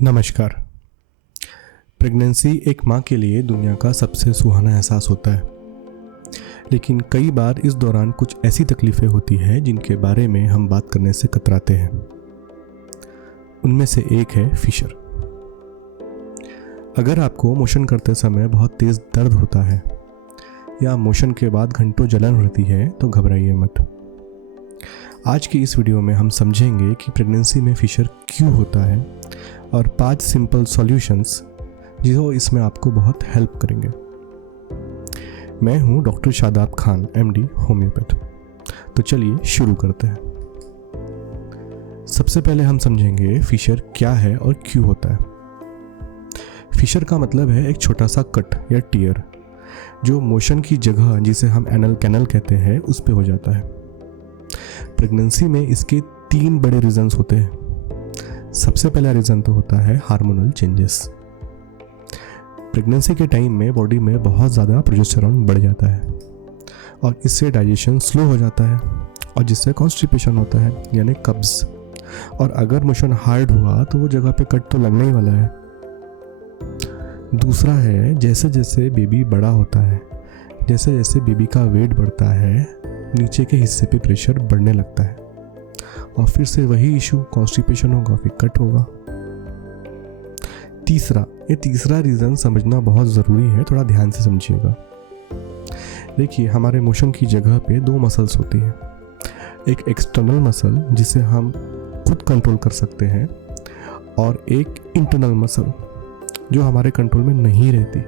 नमस्कार। प्रेगनेंसी एक माँ के लिए दुनिया का सबसे सुहाना एहसास होता है, लेकिन कई बार इस दौरान कुछ ऐसी तकलीफ़ें होती हैं जिनके बारे में हम बात करने से कतराते हैं। उनमें से एक है फिशर। अगर आपको मोशन करते समय बहुत तेज़ दर्द होता है या मोशन के बाद घंटों जलन रहती है तो घबराइए मत। आज की इस वीडियो में हम समझेंगे कि प्रेगनेंसी में फिशर क्यों होता है और 5 सिंपल सॉल्यूशंस जो इसमें आपको बहुत हेल्प करेंगे। मैं हूं doctor Shadab Khan, MD homeopath. तो चलिए शुरू करते हैं। सबसे पहले हम समझेंगे फिशर क्या है और क्यों होता है। फिशर का मतलब है एक छोटा सा कट या टियर जो मोशन की जगह, जिसे हम एनल कैनल कहते हैं, उस पे हो जाता है। प्रेगनेंसी में इसके 3 बड़े रीजंस होते हैं। सबसे पहला रीज़न तो होता है हार्मोनल चेंजेस। प्रेगनेंसी के टाइम में बॉडी में बहुत ज़्यादा प्रोजेस्टेरॉन बढ़ जाता है और इससे डाइजेशन स्लो हो जाता है और जिससे कॉन्स्टिपेशन होता है यानी कब्ज। और अगर मोशन हार्ड हुआ तो वो जगह पे कट तो लगने ही वाला है। दूसरा है जैसे जैसे बेबी बड़ा होता है, जैसे जैसे बेबी का वेट बढ़ता है, नीचे के हिस्से पे प्रेशर बढ़ने लगता है और फिर से वही इशू, कॉन्स्टिपेशन होगा, फिर कट होगा। तीसरा रीज़न समझना बहुत ज़रूरी है, थोड़ा ध्यान से समझिएगा। देखिए, हमारे मोशन की जगह पे 2 मसल्स होती हैं। एक एक्सटर्नल मसल जिसे हम खुद कंट्रोल कर सकते हैं और एक इंटरनल मसल जो हमारे कंट्रोल में नहीं रहती।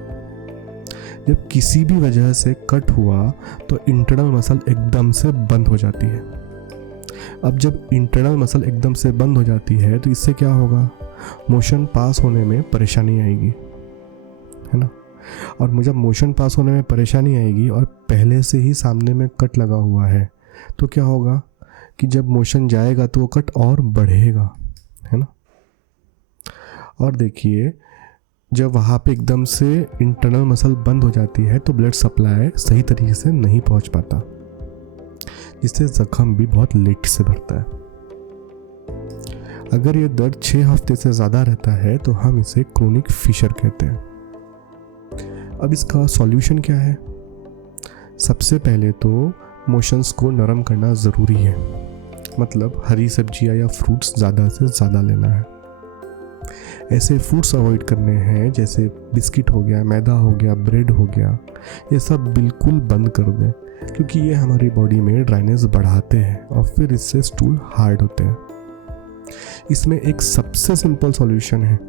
जब किसी भी वजह से कट हुआ तो इंटरनल मसल एकदम से बंद हो जाती है। अब जब इंटरनल मसल एकदम से बंद हो जाती है तो इससे क्या होगा, मोशन पास होने में परेशानी आएगी, है ना। और जब मोशन पास होने में परेशानी आएगी और पहले से ही सामने में कट लगा हुआ है तो क्या होगा कि जब मोशन जाएगा तो वो कट और बढ़ेगा, है ना। और देखिए, जब वहाँ पे एकदम से इंटरनल मसल बंद हो जाती है तो ब्लड सप्लाई सही तरीके से नहीं पहुँच पाता, जिससे जख्म भी बहुत लेट से भरता है। अगर ये दर्द 6 हफ्ते से ज़्यादा रहता है तो हम इसे क्रोनिक फिशर कहते हैं। अब इसका सॉल्यूशन क्या है? सबसे पहले तो मोशंस को नरम करना ज़रूरी है, मतलब हरी सब्जियां या फ्रूट्स ज़्यादा से ज़्यादा लेना है। ऐसे फूड्स अवॉइड करने हैं जैसे बिस्किट हो गया, मैदा हो गया, ब्रेड हो गया, ये सब बिल्कुल बंद कर दें क्योंकि ये हमारी बॉडी में ड्राइनेस बढ़ाते हैं और फिर इससे स्टूल हार्ड होते हैं। इसमें एक सबसे सिंपल सॉल्यूशन है,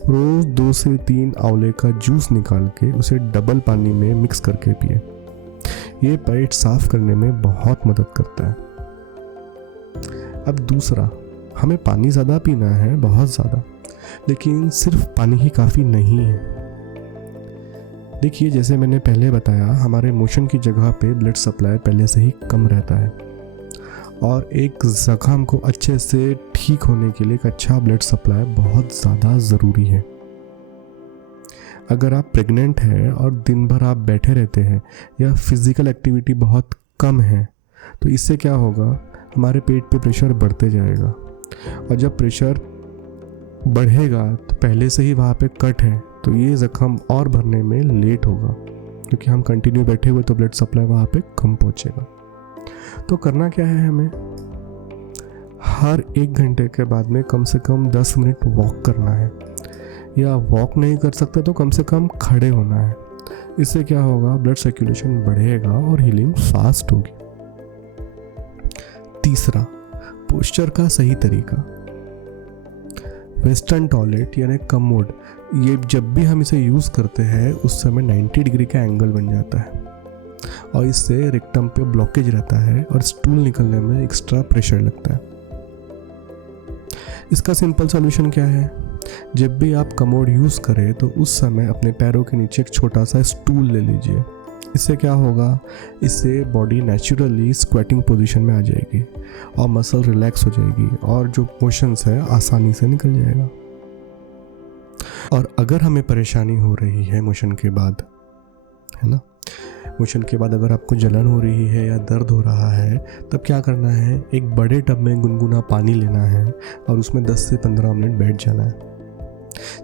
रोज़ 2 से 3 आंवले का जूस निकाल के उसे डबल पानी में मिक्स करके पिए। ये पेट साफ करने में बहुत मदद करता है। अब दूसरा, हमें पानी ज़्यादा पीना है, बहुत ज़्यादा, लेकिन सिर्फ पानी ही काफ़ी नहीं है। देखिए, जैसे मैंने पहले बताया, हमारे मोशन की जगह पे ब्लड सप्लाई पहले से ही कम रहता है और एक जख्म को अच्छे से ठीक होने के लिए एक अच्छा ब्लड सप्लाई बहुत ज़्यादा ज़रूरी है। अगर आप प्रेग्नेंट हैं और दिन भर आप बैठे रहते हैं या फिज़िकल एक्टिविटी बहुत कम है तो इससे क्या होगा, हमारे पेट पे प्रेशर बढ़ते जाएगा और जब प्रेशर बढ़ेगा तो पहले से ही वहाँ पे कट है तो ये जख्म और भरने में लेट होगा क्योंकि हम कंटिन्यू बैठे हुए तो ब्लड सप्लाई वहाँ पे कम पहुँचेगा। तो करना क्या है, हमें हर 1 घंटे के बाद में कम से कम 10 मिनट वॉक करना है, या वॉक नहीं कर सकते तो कम से कम खड़े होना है। इससे क्या होगा, ब्लड सर्कुलेशन बढ़ेगा और हीलिंग फास्ट होगी। तीसरा, पोस्चर का सही तरीका। वेस्टर्न टॉयलेट यानी कमोड, ये जब भी हम इसे यूज़ करते हैं उस समय 90 डिग्री का एंगल बन जाता है और इससे रेक्टम पे ब्लॉकेज रहता है और स्टूल निकलने में एक्स्ट्रा प्रेशर लगता है। इसका सिंपल सॉल्यूशन क्या है, जब भी आप कमोड यूज़ करें तो उस समय अपने पैरों के नीचे एक छोटा सा स्टूल ले लीजिए। इससे क्या होगा, इससे बॉडी नेचुरली स्क्वेटिंग पोजीशन में आ जाएगी और मसल रिलैक्स हो जाएगी और जो मोशंस है आसानी से निकल जाएगा। और अगर हमें परेशानी हो रही है मोशन के बाद, है ना, मोशन के बाद अगर आपको जलन हो रही है या दर्द हो रहा है, तब क्या करना है, एक बड़े टब में गुनगुना पानी लेना है और उसमें 10 से 15 मिनट बैठ जाना है।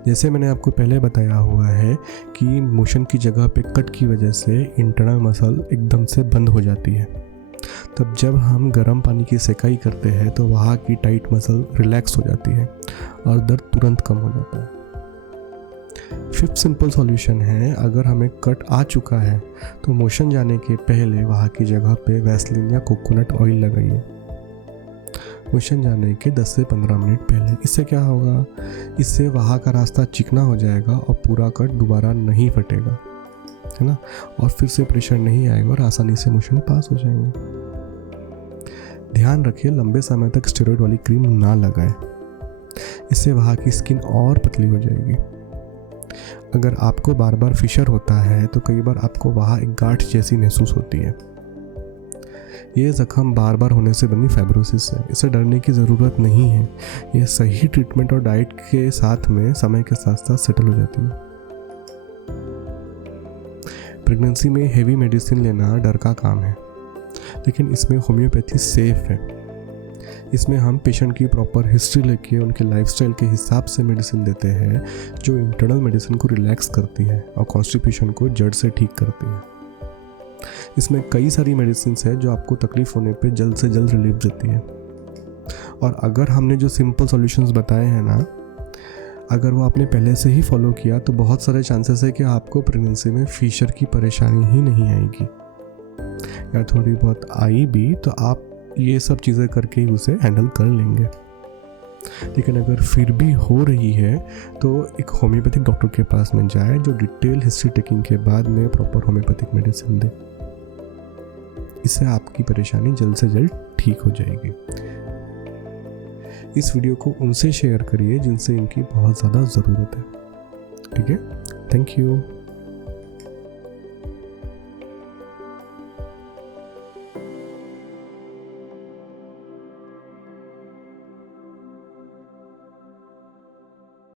जैसे मैंने आपको पहले बताया हुआ है कि मोशन की जगह पे कट की वजह से इंटरनल मसल एकदम से बंद हो जाती है। तब जब हम गर्म पानी की सेकाई करते हैं तो वहाँ की टाइट मसल रिलैक्स हो जाती है और दर्द तुरंत कम हो जाता है। फिफ्थ सिंपल सॉल्यूशन है, अगर हमें कट आ चुका है तो मोशन जाने के पहले वहाँ की जगह पे वैसलीन या कोकोनट ऑयल लगाइए, मोशन जाने के 10 से 15 मिनट पहले। इससे क्या होगा, इससे वहाँ का रास्ता चिकना हो जाएगा और पूरा कट दोबारा नहीं फटेगा, है ना, और फिर से प्रेशर नहीं आएगा और आसानी से मोशन पास हो जाएंगे। ध्यान रखिए लंबे समय तक स्टेरॉइड वाली क्रीम ना लगाएं, इससे वहाँ की स्किन और पतली हो जाएगी। अगर आपको बार बार फिशर होता है तो कई बार आपको वहाँ एक गांठ जैसी महसूस होती है। ये जख्म बार बार होने से बनी फाइब्रोसिस है, इससे डरने की ज़रूरत नहीं है। ये सही ट्रीटमेंट और डाइट के साथ में समय के साथ साथ सेटल हो जाती है। प्रेगनेंसी में हेवी मेडिसिन लेना डर का काम है, लेकिन इसमें होम्योपैथी सेफ है। इसमें हम पेशेंट की प्रॉपर हिस्ट्री लेके उनके लाइफस्टाइल के हिसाब से मेडिसिन देते हैं, जो इंटरनल मेडिसिन को रिलैक्स करती है और कॉन्स्टिपेशन को जड़ से ठीक करती है। इसमें कई सारी मेडिसिन है जो आपको तकलीफ होने पे जल्द से जल्द रिलीफ देती है। और अगर हमने जो सिंपल सॉल्यूशंस बताए हैं ना, अगर वो आपने पहले से ही फॉलो किया तो बहुत सारे चांसेस है कि आपको प्रेगनेंसी में फिशर की परेशानी ही नहीं आएगी, या थोड़ी बहुत आई भी तो आप ये सब चीज़ें करके ही उसे हैंडल कर लेंगे। लेकिन अगर फिर भी हो रही है तो एक होम्योपैथिक डॉक्टर के पास में जाए, जो डिटेल हिस्ट्री टेकिंग के बाद में प्रॉपर होम्योपैथिक मेडिसिन दे। इससे आपकी परेशानी जल्द से जल्द ठीक हो जाएगी। इस वीडियो को उनसे शेयर करिए जिनसे इनकी बहुत ज़्यादा ज़रूरत है। ठीक है, थैंक यू।